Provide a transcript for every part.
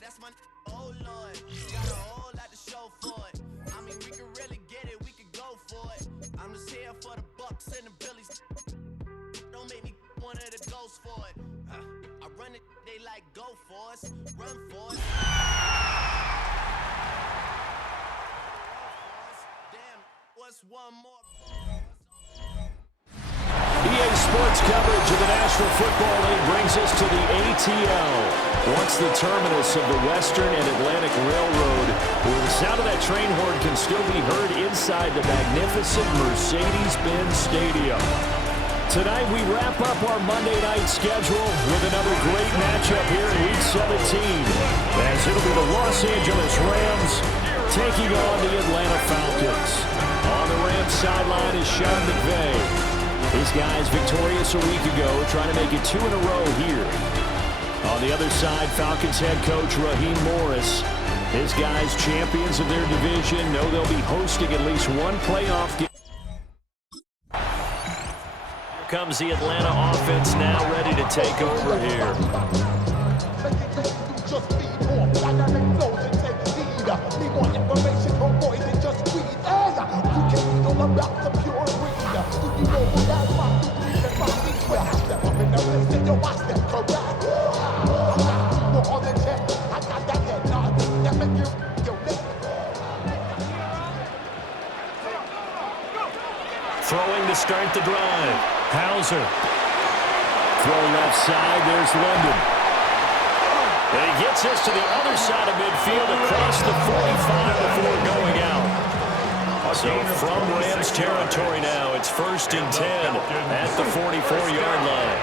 That's my oh Lord, got a whole lot to show for it. I mean, we can really get it, we can go for it. I'm just here for the Bucks and the Billies. Don't make me one of the ghosts for it. I run it, they like go for us, run for us. Damn, what's one more? EA Sports coverage of the National Football League brings us to the ATL. Once the terminus of the Western and Atlantic Railroad, where the sound of that train horn can still be heard inside the magnificent Mercedes-Benz Stadium. Tonight we wrap up our Monday night schedule with another great matchup here in Week 17, as it'll be the Los Angeles Rams taking on the Atlanta Falcons. On the Rams sideline is Sean McVay. These guys victorious a week ago, trying to make it 2 in a row here. On the other side, Falcons head coach Raheem Morris. His guys, champions of their division, know they'll be hosting at least one playoff game. Here comes the Atlanta offense now ready to take over here. Throwing to start the drive. Hauser. Throw left side. There's London. And he gets us to the other side of midfield across the 45 before going out. So from Rams territory now, it's 1st and 10 at the 44-yard line.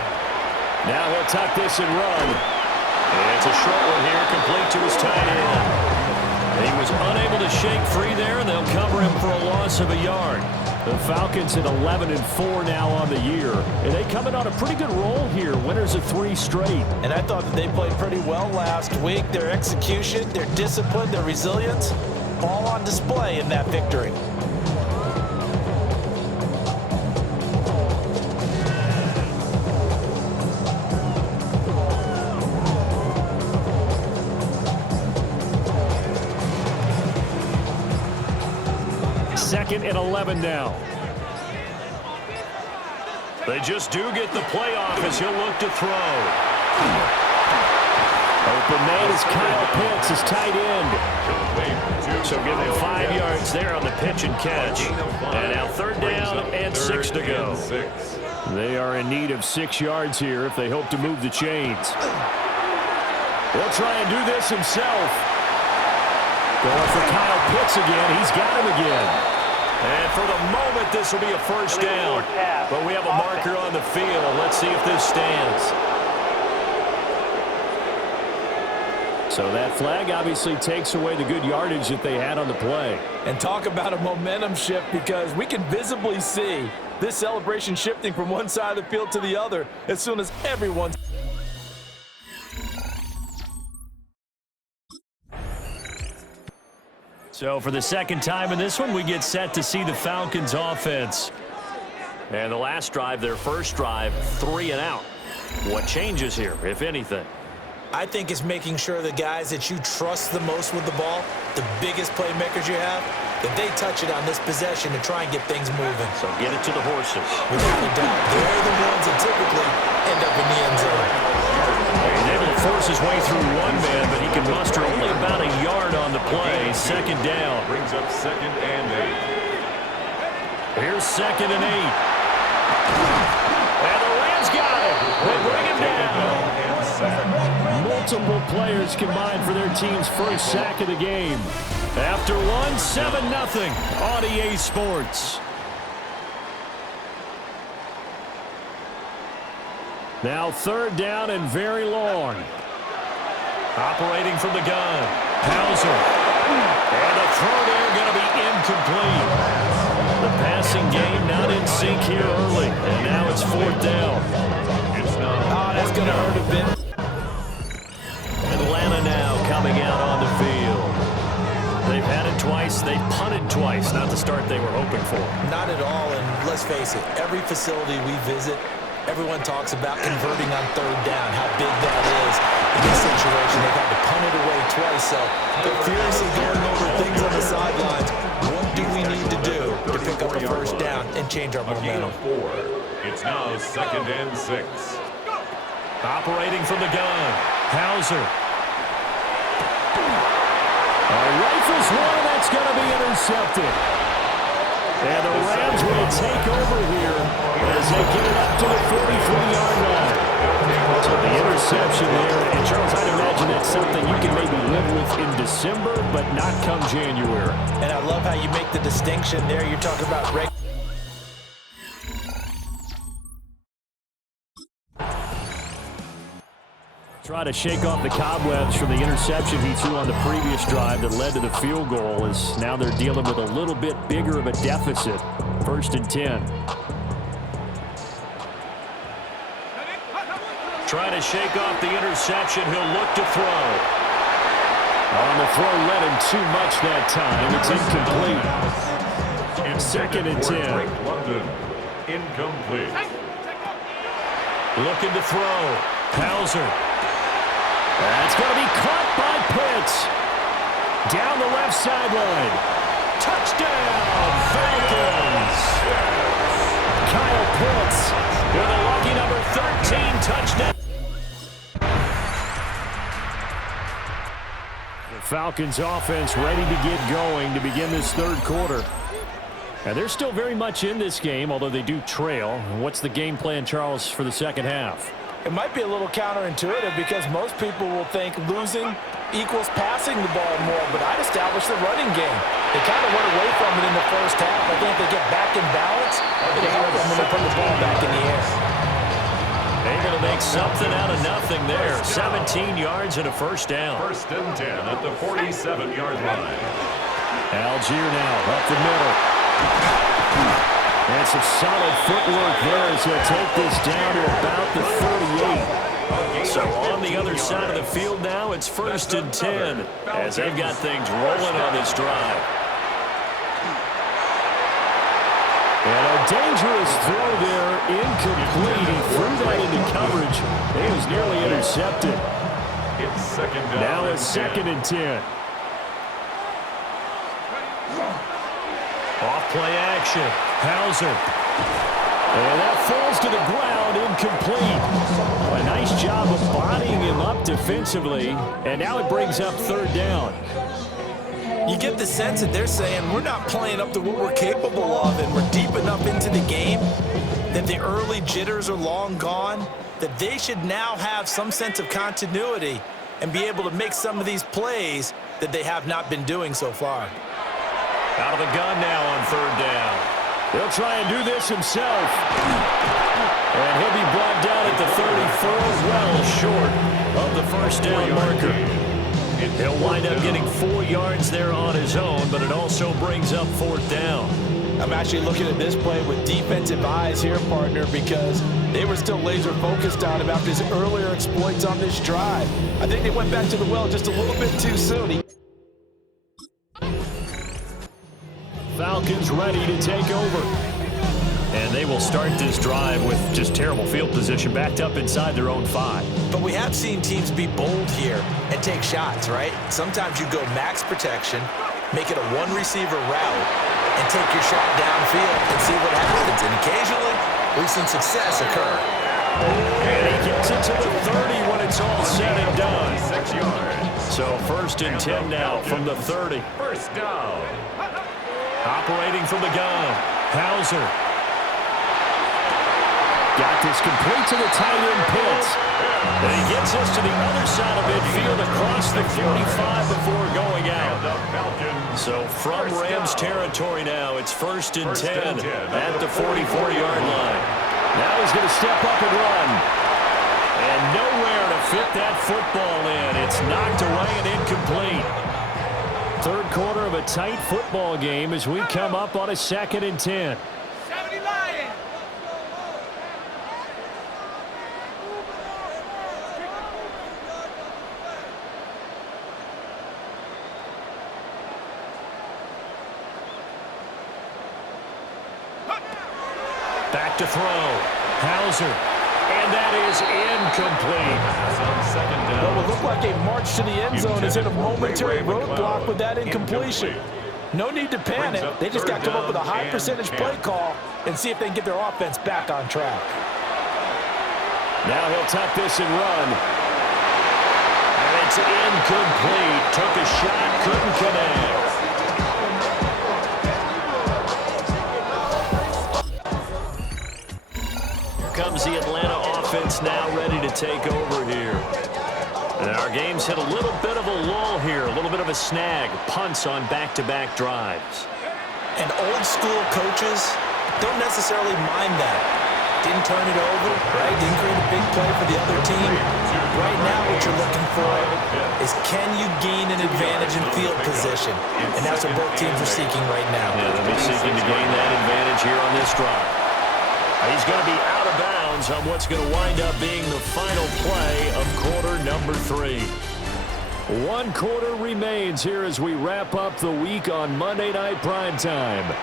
Now he'll tuck this and run. And it's a short one here, complete to his tight end. He was unable to shake free there, and they'll cover him for a loss of a yard. The Falcons at 11-4 now on the year, and they come in on a pretty good roll here, winners of 3 straight. And I thought that they played pretty well last week. Their execution, their discipline, their resilience, all on display in that victory. Second and 11 now. They just do get the playoff as he'll look to throw. Open man is Kyle Pitts, his tight end. So give him 5 yards there on the pitch and catch. And now 3rd down and 6 to go. They are in need of 6 yards here if they hope to move the chains. He'll try and do this himself. Going for Kyle Pitts again. He's got him again. And for the moment, this will be a 1st down. But we have a marker on the field. Let's see if this stands. So that flag obviously takes away the good yardage that they had on the play. And talk about a momentum shift, because we can visibly see this celebration shifting from one side of the field to the other as soon as everyone's... So for the second time in this one, we get set to see the Falcons offense. And the last drive, their first drive, 3 and out. What changes here, if anything? I think it's making sure the guys that you trust the most with the ball, the biggest playmakers you have, that they touch it on this possession to try and get things moving. So get it to the horses. Without a doubt. They're the ones that typically end up in the end zone. He's able to force his way through one man, but he can muster only about a yard on the play. 2nd down. Brings up 2nd and 8. Here's 2nd and 8. And the Rams got it. They bring him down. Multiple players combined for their team's first sack of the game. After one, 7-0 on EA Sports. Now 3rd down and very long. Operating from the gun. Hauser. And the throw there going to be incomplete. The passing game not in sync here early. And now it's 4th down. Oh, that's going to hurt a bit. Atlanta now coming out on the field. They've had it twice. They've punted twice. Not the start they were hoping for. Not at all, and let's face it, every facility we visit, everyone talks about converting on third down, how big that is. In this situation, they've had to punt it away twice, so they're furiously going over things on the sidelines. What do we need to do to pick up a first down and change our momentum? It's now 2nd and 6. Operating from the gun, Hauser. Rifles one, that's going to be intercepted. And the Rams will take over here as they get it up to the 43-yard line. So the interception there. And Charles, I'd imagine that's something you can maybe live with in December, but not come January. And I love how you make the distinction there. You're talking about try to shake off the cobwebs from the interception he threw on the previous drive that led to the field goal, as now they're dealing with a little bit bigger of a deficit. 1st and 10. Try to shake off the interception. He'll look to throw. On the throw, led him too much that time. It's incomplete. 2nd and 10. London, incomplete. Looking to throw. Hauser. That's going to be caught by Pitts. Down the left sideline. Touchdown, Falcons. Kyle Pitts with a lucky number 13 touchdown. The Falcons offense ready to get going to begin this 3rd quarter. And they're still very much in this game, although they do trail. What's the game plan, Charles, for the 2nd half? It might be a little counterintuitive because most people will think losing equals passing the ball more, but I'd establish the running game. They kind of went away from it in the 1st half. I think if they get back in balance, it'll help them when they put the ball back in the air. Able to make something out of nothing there. 17 yards and a 1st down. 1st and 10 at the 47-yard line. Algier now up the middle. And some solid footwork there as he'll take this down to about the 38. So on the other side of the field now, it's 1st and 10 as they've got things rolling on this drive. And a dangerous throw there, incomplete. He threw that into coverage. It was nearly intercepted. It's 2nd down. Now it's 2nd and 10. Off-play action. Hauser. And that falls to the ground, incomplete. A nice job of bodying him up defensively. And now it brings up 3rd down. You get the sense that they're saying we're not playing up to what we're capable of, and we're deep enough into the game that the early jitters are long gone, that they should now have some sense of continuity and be able to make some of these plays that they have not been doing so far. Out of the gun now on 3rd down. He'll try and do this himself. And he'll be brought down at the 34, well short of the 1st down marker. He'll wind up getting 4 yards there on his own, but it also brings up 4th down. I'm actually looking at this play with defensive eyes here, partner, because they were still laser focused on him after his earlier exploits on this drive. I think they went back to the well just a little bit too soon. Falcons ready to take over. And they will start this drive with just terrible field position, backed up inside their own 5. But we have seen teams be bold here and take shots, right? Sometimes you go max protection, make it a one-receiver route, and take your shot downfield and see what happens. And occasionally, we've seen success occur. And he gets it to the 30 when it's all said and done. 6 yards. So 1st and 10 now from the 30. 1st down. Operating from the gun, Hauser. Got this complete to the tight end, Pitts. And he gets us to the other side of midfield across the 45 before going out. So from Rams territory now, it's 1st and 10 at the 44-yard line. Now he's going to step up and run. And nowhere to fit that football in. It's knocked away and incomplete. 3rd quarter of a tight football game as we come up on a 2nd and 10. Back to throw. Hauser. And that is incomplete. What would look like a march to the end zone is hit a momentary roadblock with that incompletion. No need to panic. They just got to come up with a high percentage play call and see if they can get their offense back on track. Now he'll tuck this and run. And it's incomplete. Took a shot, couldn't connect. Here comes the Atlanta offense now ready to take over here. And our game's hit a little bit of a lull here, a little bit of a snag. Punts on back-to-back drives. And old school coaches don't necessarily mind that. Didn't turn it over, right? Didn't create a big play for the other team. Right now what you're looking for is can you gain an advantage in field position? And that's what both teams are seeking right now. Yeah, they'll be seeking to gain that advantage here on this drive. He's going to be out of bounds on what's going to wind up being the final play of quarter number 3. 1 quarter remains here as we wrap up the week on Monday Night Primetime.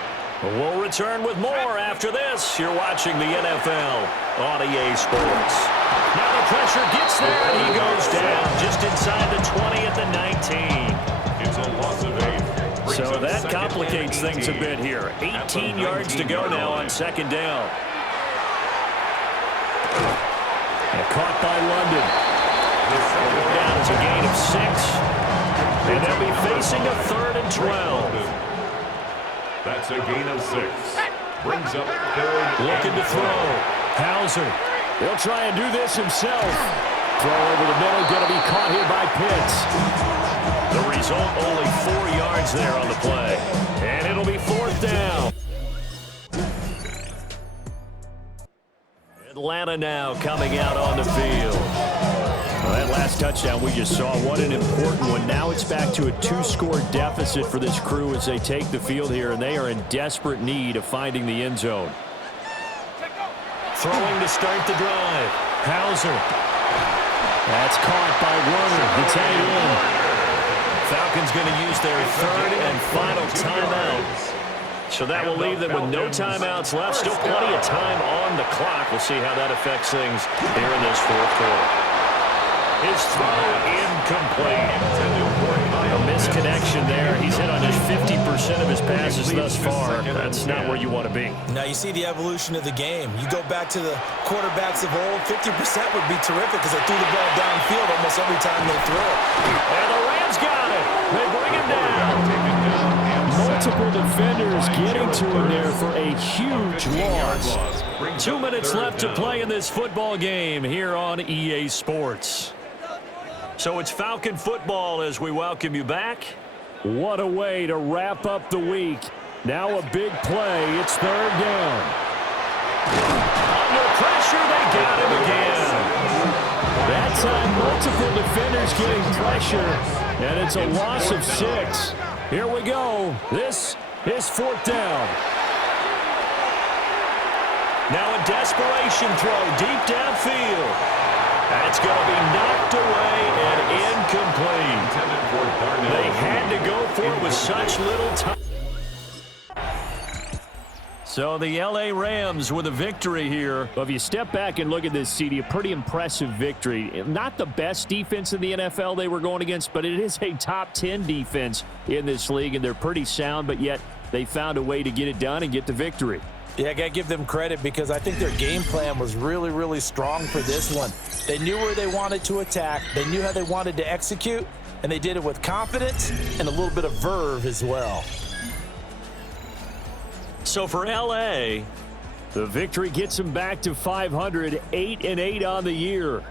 We'll return with more after this. You're watching the NFL on EA Sports. Now the pressure gets there, and he goes down just inside the 20 at the 19. It's a loss of 8. So that complicates things a bit here. 18 yards to go now on second down. And caught by London. Will go down as a gain of 6. And they'll be facing a 3rd and 12. That's a gain of 6. Brings up 3rd. Looking to throw. Hauser. He'll try and do this himself. Throw over the middle, going to be caught here by Pitts. The result, only 4 yards there on the play. And it'll be 4th down. Atlanta now coming out on the field. Well, that last touchdown we just saw, what an important one. Now it's back to a 2-score deficit for this crew as they take the field here, and they are in desperate need of finding the end zone. Throwing to start the drive. Hauser. That's caught by Werner, the tight end. Falcons going to use their 3rd and final timeout. So that will leave them with no timeouts left. Still plenty of time on the clock. We'll see how that affects things here in this 4th quarter. His throw incomplete. A misconnection there. He's hit on just 50% of his passes thus far. That's not where you want to be. Now you see the evolution of the game. You go back to the quarterbacks of old, 50% would be terrific because they threw the ball downfield almost every time they threw it. And the Rams got it. They bring him down. Multiple defenders getting to him there for a huge loss. 2 minutes left to play in this football game here on EA Sports. So it's Falcon football as we welcome you back. What a way to wrap up the week. Now a big play. It's 3rd down. Under pressure, they got him again. That time, multiple defenders getting pressure, and it's a loss of 6. Here we go. This is 4th down. Now a desperation throw deep downfield. That's going to be knocked away and incomplete. They had to go for it with such little time. So the L.A. Rams with a victory here. Well, if you step back and look at this, CD, a pretty impressive victory. Not the best defense in the NFL they were going against, but it is a top 10 defense in this league, and they're pretty sound, but yet they found a way to get it done and get the victory. Yeah, I got to give them credit because I think their game plan was really, really strong for this one. They knew where they wanted to attack. They knew how they wanted to execute, and they did it with confidence and a little bit of verve as well. So for L.A., the victory gets them back to 500, 8-8 on the year.